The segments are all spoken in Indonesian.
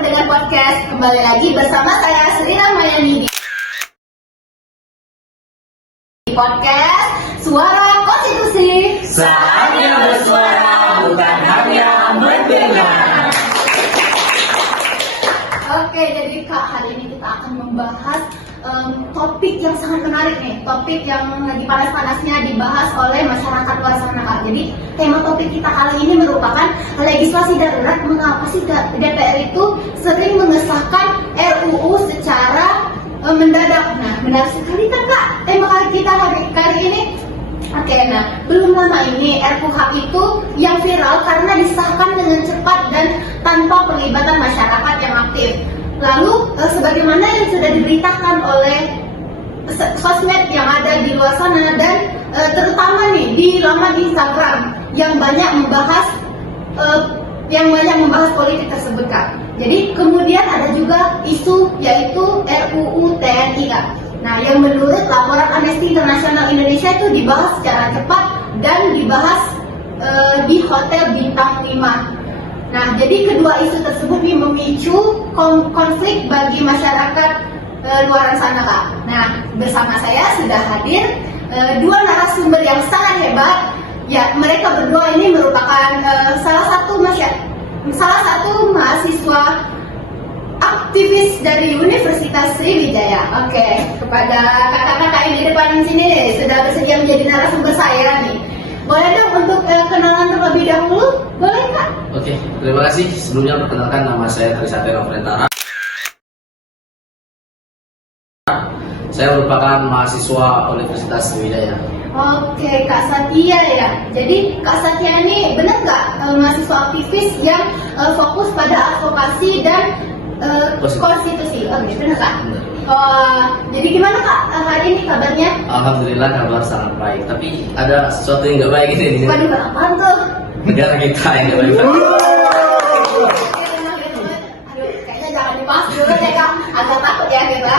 pendengar podcast, kembali lagi bersama saya Sri Ramayani di podcast Suara Konstitusi. Saatnya bersuara, bukan hanya mendengar. Oke, jadi Kak, hari ini kita akan membahas topik yang sangat menarik nih, topik yang lagi panas-panasnya dibahas oleh masyarakat luar sana, Kak. Jadi tema topik kita kali ini merupakan legislasi darurat. Mengapa sih DPR itu sering mengesahkan RUU secara mendadak? Nah, benar sekali kan, Kak, tema kita kali ini. Oke, nah, belum lama ini RUHP itu yang viral karena disahkan dengan cepat dan tanpa pelibatan masyarakat yang aktif. Lalu, sebagaimana yang sudah diberitakan oleh sosmed yang ada di luar sana dan terutama nih di laman Instagram yang banyak membahas politik tersebut, Kak. Jadi kemudian ada juga isu yaitu RUU TNI, Kak. Nah, yang menurut laporan Amnesty International Indonesia itu dibahas secara cepat dan dibahas di Hotel Bintang 5. Nah, jadi kedua isu tersebut memicu konflik bagi masyarakat luar sana, Kak. Nah, bersama saya sudah hadir dua narasumber yang sangat hebat. Ya, mereka berdua ini merupakan salah satu mahasiswa aktivis dari Universitas Sriwijaya. Oke, kepada kakak-kakak yang di depan sini sudah bersedia menjadi narasumber saya nih. Boleh dong untuk kenalan terlebih dahulu, boleh Kak? Oke, terima kasih. Sebelumnya perkenalkan, nama saya Trisatya Nofrentara. Saya merupakan mahasiswa Universitas Sriwijaya. Oke, Kak Satya ya. Jadi Kak Satya ini benar nggak mahasiswa aktivis yang fokus pada advokasi dan konstitusi? Oke, benar Kak? Jadi gimana Kak hari ini kabarnya? Alhamdulillah kabar sangat baik. Tapi ada sesuatu yang nggak baik ini. Waduh, apaan tuh? Negara kita yang nggak baik. Aduh, kayaknya jangan dibahas dulu ya Kak. Agak takut ya kita.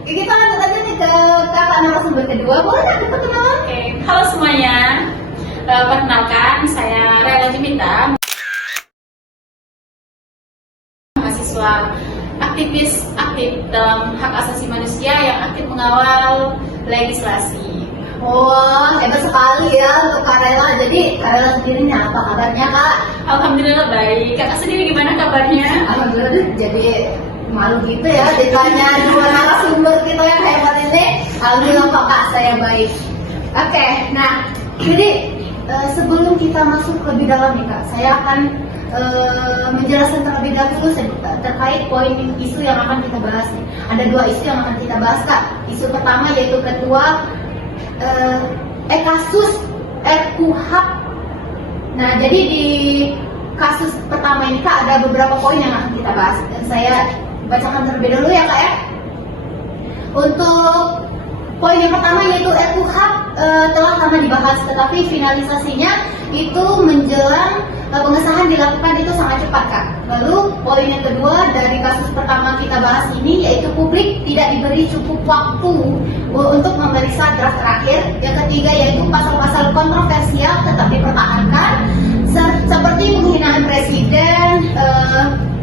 Oke, kita lanjut aja nih ke kakak narasumber kedua. Boleh nggak perkenalan? Oke, halo semuanya. Perkenalkan, saya Rela Jimita, mahasiswa aktif dalam hak asasi manusia yang aktif mengawal legislasi. Wah, hebat sekali ya untuk Kak Rela. Jadi Kak Rela sendirinya apa kabarnya Kak? Alhamdulillah baik. Kakak sendiri gimana kabarnya? Alhamdulillah, jadi malu gitu ya ditanya dua narasumber kita yang hebat ini. Alhamdulillah Kak, saya baik. Oke, nah jadi sebelum kita masuk lebih dalam nih Kak, saya akan menjelaskan terlebih dahulu terkait poin isu yang akan kita bahas nih. Ada dua isu yang akan kita bahas Kak. Isu pertama yaitu kasus RUHP. Nah, jadi di kasus pertama ini Kak ada beberapa poin yang akan kita bahas dan saya bacakan terlebih dahulu ya Kak ya. Untuk poin yang pertama yaitu RUHP telah lama dibahas, tetapi finalisasinya itu menjelang pengesahan dilakukan itu sangat cepat Kak. Lalu poin yang kedua dari kasus pertama kita bahas ini yaitu publik tidak diberi cukup waktu untuk memeriksa draft terakhir. Yang ketiga yaitu pasal-pasal kontroversial tetap dipertahankan seperti penghinaan presiden,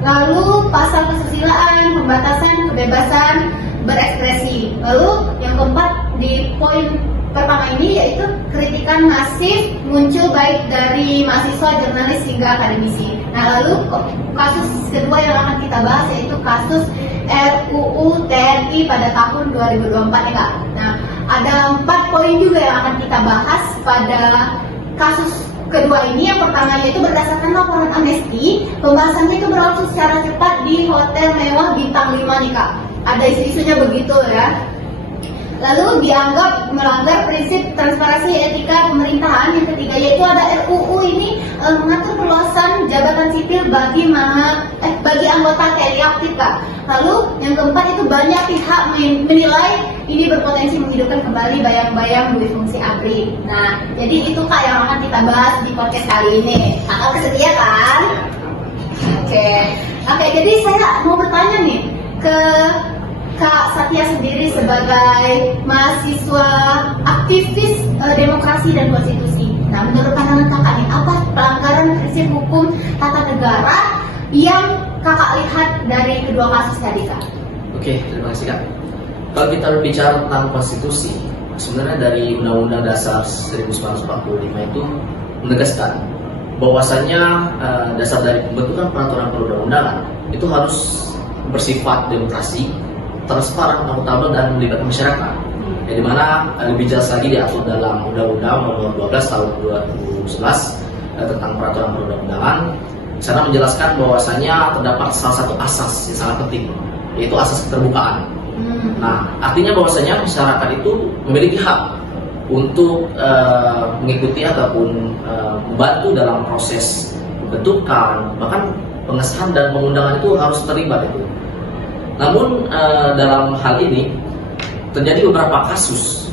lalu pasal kesusilaan, pembatasan kebebasan berekspresi. Lalu yang keempat di poin pertama ini yaitu kritikan masif muncul baik dari mahasiswa, jurnalis hingga akademisi. Nah, lalu kasus kedua yang akan kita bahas yaitu kasus RUU TNI pada tahun 2024 ya Kak. Nah, ada 4 poin juga yang akan kita bahas pada kasus kedua ini. Yang pertama yaitu berdasarkan laporan Amnesty, pembahasannya itu berlangsung secara cepat di Hotel Mewah Bintang 5 nih Kak. Ada isu-isunya begitu ya. Lalu dianggap melanggar prinsip transparansi etika pemerintahan. Yang ketiga yaitu ada RUU ini mengatur perluasan jabatan sipil bagi anggota TNI aktif Kak. Lalu yang keempat itu banyak pihak menilai ini berpotensi menghidupkan kembali bayang-bayang duit fungsi ABRI. Nah, jadi itu Kak yang akan kita bahas di podcast kali ini. Kakak bersedia kan? Oke, jadi saya mau bertanya nih ke Kak Satya sendiri sebagai mahasiswa aktivis demokrasi dan konstitusi. Nah, menurut pandangan kakak nih, apa pelanggaran prinsip hukum tata negara yang kakak lihat dari kedua kasus tadi, Kak? Oke, terima kasih Kak. Kalau kita berbicara tentang konstitusi, sebenarnya dari Undang-Undang Dasar 1945 itu menegaskan bahwasannya dasar dari pembentukan peraturan perundang-undangan itu harus bersifat demokrasi, transparan, akuntabel, dan melibatkan masyarakat. Ya, di mana lebih jelas lagi diatur dalam Undang-Undang Nomor 12 Tahun 2011 tentang peraturan perundang-undangan. Sana menjelaskan bahwasannya terdapat salah satu asas yang sangat penting, yaitu asas keterbukaan. Nah, artinya bahwasanya masyarakat itu memiliki hak untuk mengikuti ataupun membantu dalam proses pembentukan, bahkan pengesahan dan pengundangan itu harus terlibat itu. Namun dalam hal ini terjadi beberapa kasus.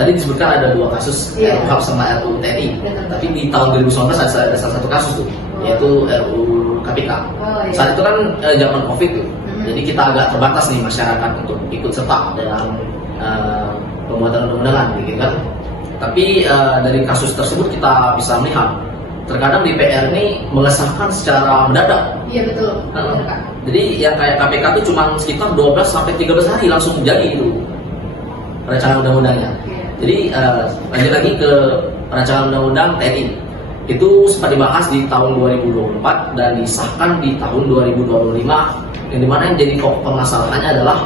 Tadi disebutkan ada 2 kasus, RUHP sama RUU TNI. Tapi di tahun 2019 ada salah satu kasus tuh, yaitu RUU KPK. Saat itu kan zaman COVID tuh. Jadi kita agak terbatas nih masyarakat untuk ikut serta dalam pembuatan undang-undangan, gitu kan. Tapi dari kasus tersebut kita bisa melihat terkadang DPR ini mengesahkan secara mendadak. Iya betul. Jadi yang kayak KPK itu cuma sekitar 12 sampai 13 hari langsung jadi itu rancangan undang-undangnya. Jadi lanjut lagi ke rancangan undang-undang TNI. Itu sempat dibahas di tahun 2024 dan disahkan di tahun 2025, yang dimana yang jadi pokok permasalahannya adalah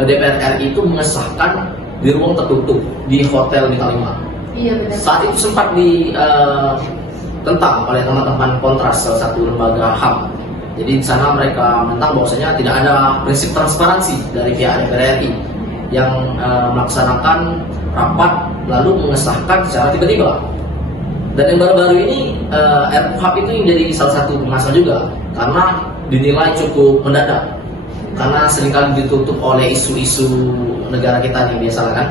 DPR RI itu mengesahkan di ruang tertutup di Hotel Bintang 5. Iya benar. Saat itu sempat ditentang oleh teman-teman Kontras, salah satu lembaga HAM. Jadi di sana mereka menentang bahwasanya tidak ada prinsip transparansi dari pihak DPR RI yang melaksanakan rapat lalu mengesahkan secara tiba-tiba. Dan yang baru-baru ini RUHP itu yang jadi salah satu masalah juga karena dinilai cukup mendadak, karena seringkali ditutup oleh isu-isu negara kita nih biasa kan.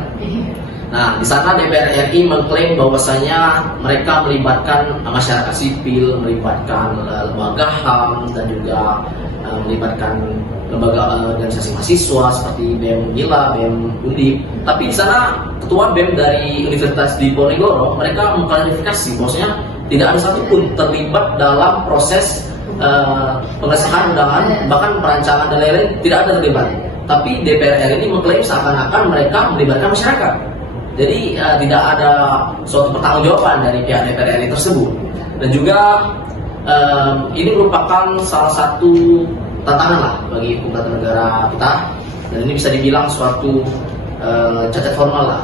Nah, di sana DPR RI mengklaim bahwasanya mereka melibatkan masyarakat sipil, melibatkan lembaga HAM, dan juga melibatkan lembaga organisasi mahasiswa seperti BEM Unila, BEM Undip. Tapi di sana ketua BEM dari Universitas Diponegoro mereka mengklarifikasi bahwasanya tidak ada satupun terlibat dalam proses pengesahan undangan, bahkan perancangan dan lain-lain tidak ada terlibat. Tapi DPR RI ini mengklaim seakan-akan mereka melibatkan masyarakat. Jadi tidak ada suatu pertanggungjawaban dari pihak DPR RI tersebut. Dan juga ini merupakan salah satu tantangan lah bagi hukum tata negara kita. Dan ini bisa dibilang suatu cacat formal lah.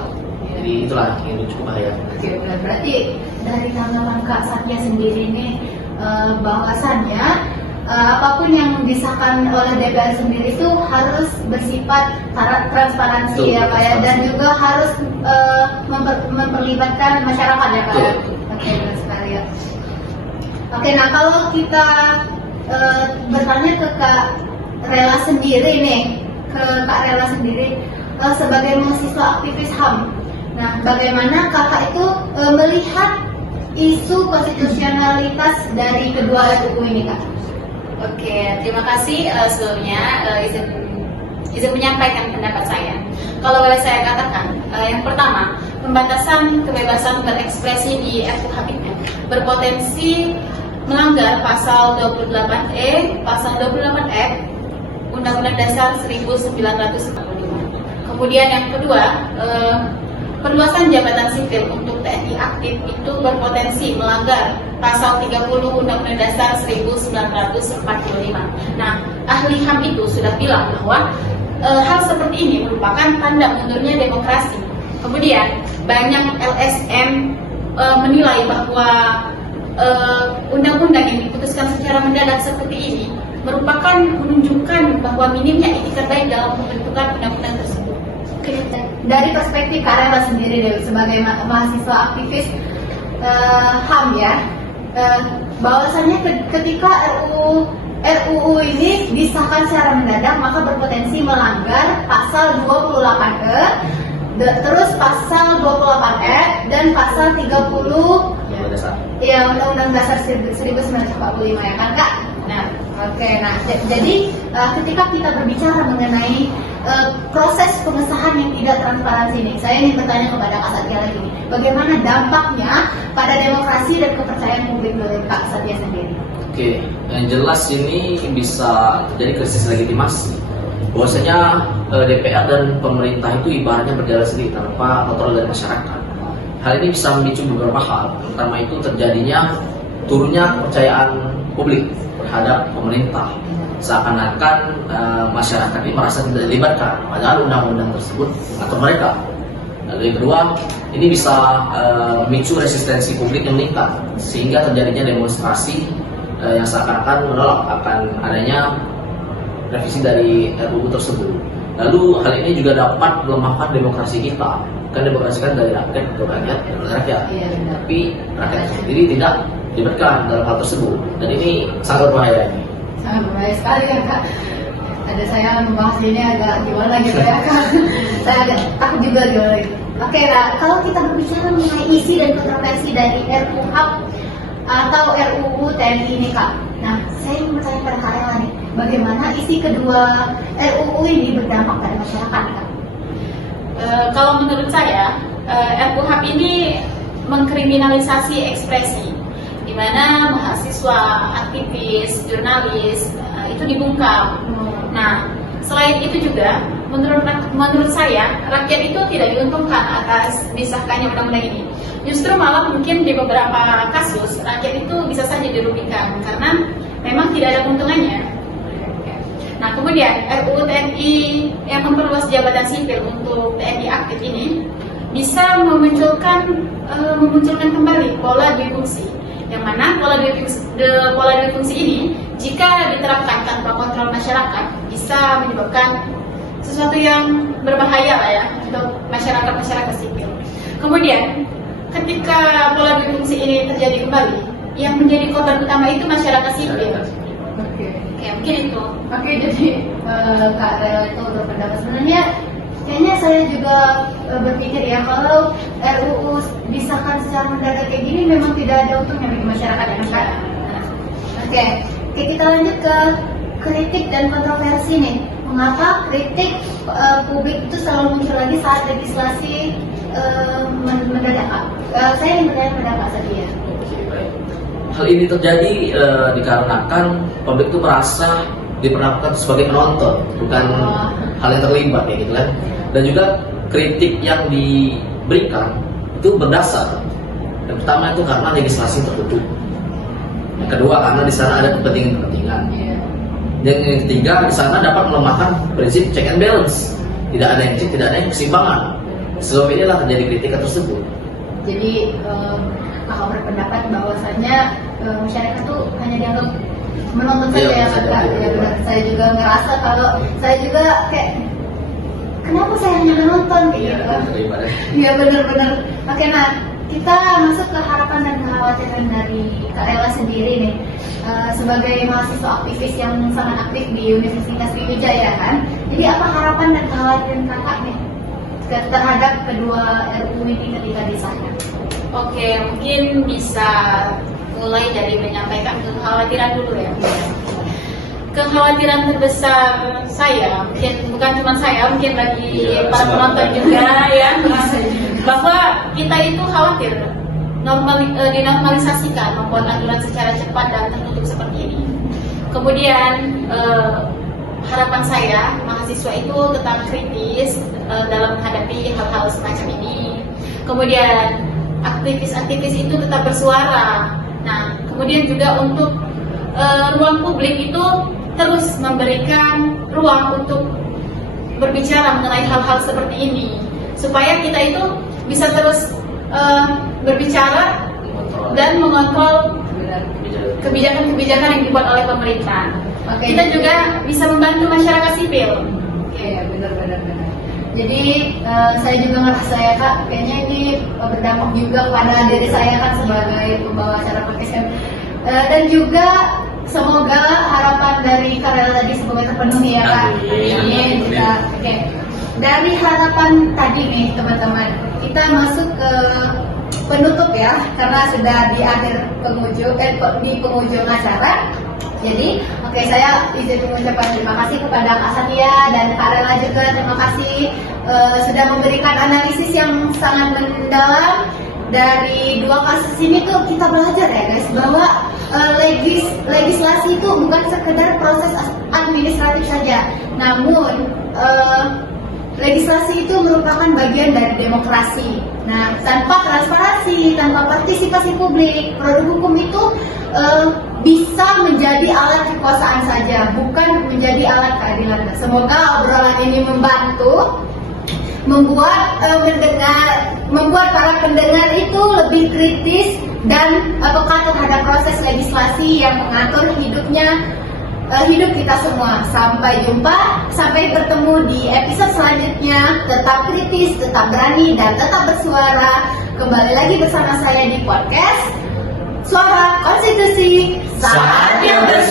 Jadi itulah yang cukup bahaya. Oke, berarti dari tanggapan Kak Satya sendiri nih bahwasannya apapun yang disahkan oleh DPR sendiri itu harus bersifat transparansi ya Pak ya, dan juga harus memperlibatkan masyarakat ya Kak ya. Oke, benar sekali ya. Oke, nah kalau kita bertanya ke Kak Rela sendiri nih, ke Kak Rela sendiri sebagai mahasiswa aktivis HAM. Nah, bagaimana kakak itu melihat isu konstitusionalitas dari kedua RUU ini, Kak? Oke, terima kasih sebelumnya izin menyampaikan pendapat saya. Kalau boleh saya katakan, yang pertama, pembatasan kebebasan berekspresi di RUHP berpotensi melanggar pasal 28E, pasal 28F Undang-Undang Dasar 1945. Kemudian yang kedua, perluasan jabatan sipil untuk TNI aktif itu berpotensi melanggar pasal 30 Undang-Undang Dasar 1945. Nah, ahli HAM itu sudah bilang bahwa hal seperti ini merupakan tanda mundurnya demokrasi. Kemudian banyak LSM menilai bahwa undang-undang yang diputuskan secara mendadak seperti ini merupakan menunjukkan bahwa minimnya etikat baik dalam pembentukan undang-undang tersebut. Dari perspektif Kak Rela sendiri deh, sebagai mahasiswa aktivis HAM ya, bahwasannya ketika RUU ini disahkan secara mendadak maka berpotensi melanggar pasal 28E, terus pasal 28F dan pasal 30 ya Undang-Undang Dasar 1945 ya kan Kak? Nah, oke. Nah, jadi ketika kita berbicara mengenai proses pengesahan yang tidak transparansi ini. Saya ingin bertanya kepada Kak Satya lagi nih, bagaimana dampaknya pada demokrasi dan kepercayaan publik dari Kak Satya sendiri? Oke, yang jelas ini bisa terjadi krisis legitimasi. Bahwasanya DPR dan pemerintah itu ibaratnya berjalan sendiri tanpa kontrol dari masyarakat. Hal ini bisa memicu beberapa hal. Pertama itu terjadinya turunnya kepercayaan publik terhadap pemerintah. Seakan-akan masyarakat ini merasa tidak dilibatkan, padahal undang-undang tersebut mengatur mereka. Lalu yang kedua, ini bisa memicu resistensi publik yang meningkat, sehingga terjadinya demonstrasi yang seakan-akan menolak akan adanya revisi dari RUU tersebut. Lalu hal ini juga dapat melemahkan demokrasi kita. Kan demokrasi kan dari rakyat ke rakyat, dari rakyat. Tapi rakyat sendiri tidak dilibatkan dalam hal tersebut. Dan ini sangat berbahaya. Sangat berbahaya sekali ya Kak. Ada saya membahas ini agak gimana gitu ya Kak. Saya agak takut juga gimana gitu. Oke Kak, kalau kita berbicara mengenai isi dan kontroversi dari RUHAP atau RUU TNI ini Kak. Nah, saya ingin bertanya pada Kak Ella nih, bagaimana isi kedua RUU ini berdampak pada masyarakat Kak? Kalau menurut saya, RUHAP ini mengkriminalisasi ekspresi, di mana mahasiswa, aktivis, jurnalis itu dibungkam. Nah, selain itu juga, menurut saya, rakyat itu tidak diuntungkan atas disahkannya undang-undang ini. Justru malah mungkin di beberapa kasus rakyat itu bisa saja dirugikan karena memang tidak ada keuntungannya. Nah, kemudian RUU TNI yang memperluas jabatan sipil untuk TNI aktif ini bisa memunculkan kembali pola duifungsi, yang mana pola duifungsi ini jika diterapkan tanpa kontrol masyarakat bisa menyebabkan sesuatu yang berbahaya lah ya untuk masyarakat sipil. Kemudian ketika pola duifungsi ini terjadi kembali, yang menjadi korban utama itu masyarakat sipil. Ya, mungkin itu. Oke, jadi Kak Lela itu berpendapat sebenarnya kayaknya saya juga berpikir ya kalau RUU disahkan secara mendadak kayak gini memang tidak ada untungnya bagi masyarakat ya Kak. Oke, kita lanjut ke kritik dan kontroversi nih. Mengapa kritik publik itu selalu muncul lagi saat legislasi mendadak Kak? Saya ingin bertanya pada Kak Satya. Hal ini terjadi dikarenakan publik itu merasa diperlakukan sebagai penonton, bukan hal yang terlibat kayak gitu kan. Dan juga kritik yang diberikan itu berdasar. Yang pertama itu karena legislasi tertutup. Yang kedua karena di sana ada kepentingan-kepentingan. Yang ketiga di sana dapat melemahkan prinsip check and balance. Tidak ada yang cek, tidak ada yang keseimbangan. Sebab inilah terjadi kritikan tersebut. Jadi kakak berpendapat bahwasannya masyarakat tuh hanya dianggap menonton saja ya Kak. Ya benar. Saya juga ngerasa kalau saya juga kayak kenapa saya hanya menonton gitu. Iya benar-benar. Oke, nah kita masuk ke harapan dan kekhawatiran dari Kak Ella sendiri nih. Sebagai mahasiswa aktivis yang sangat aktif di Universitas Sriwijaya kan. Jadi apa harapan dan kekhawatiran kakak nih terhadap kedua RUU ini ketika disahkan? Oke, mungkin bisa mulai dari menyampaikan kekhawatiran dulu ya. Kekhawatiran terbesar saya, mungkin bukan cuma saya, mungkin bagi para penonton juga ya, bahwa kita itu khawatir dinormalisasikan membuat aturan secara cepat dan tertutup seperti ini. Kemudian harapan saya mahasiswa itu tetap kritis dalam menghadapi hal-hal semacam ini. Kemudian aktivis-aktivis itu tetap bersuara. Nah, kemudian juga untuk ruang publik itu terus memberikan ruang untuk berbicara mengenai hal-hal seperti ini, supaya kita itu bisa terus berbicara dan mengontrol kebijakan-kebijakan yang dibuat oleh pemerintah. Kita juga bisa membantu masyarakat sipil. Iya, benar. Jadi saya juga ngerasa ya Kak, kayaknya ini berdampak juga kepada diri saya kan sebagai pembawa acara podcast. Dan juga semoga harapan dari Kak Lela tadi semoga terpenuhi ya Kak. Amin. Oke. Dari harapan tadi nih teman-teman, kita masuk ke penutup ya, karena sudah di akhir di penghujung acara. Jadi, oke, saya izin mengucapkan terima kasih kepada Kak Satya dan Kak Rela juga. Terima kasih sudah memberikan analisis yang sangat mendalam. Dari dua kasus ini tuh kita belajar ya guys, bahwa legislasi itu bukan sekedar proses administratif saja, namun legislasi itu merupakan bagian dari demokrasi. Nah, tanpa transparansi, tanpa partisipasi publik, produk hukum itu bisa menjadi alat kekuasaan saja, bukan menjadi alat keadilan. Semoga obrolan ini membantu membuat para pendengar itu lebih kritis dan peka terhadap proses legislasi yang mengatur hidup kita semua. Sampai jumpa, sampai bertemu di episode selanjutnya. Tetap kritis, tetap berani, dan tetap bersuara. Kembali lagi bersama saya di podcast Suara Konstitusi. Saatnya bersuara.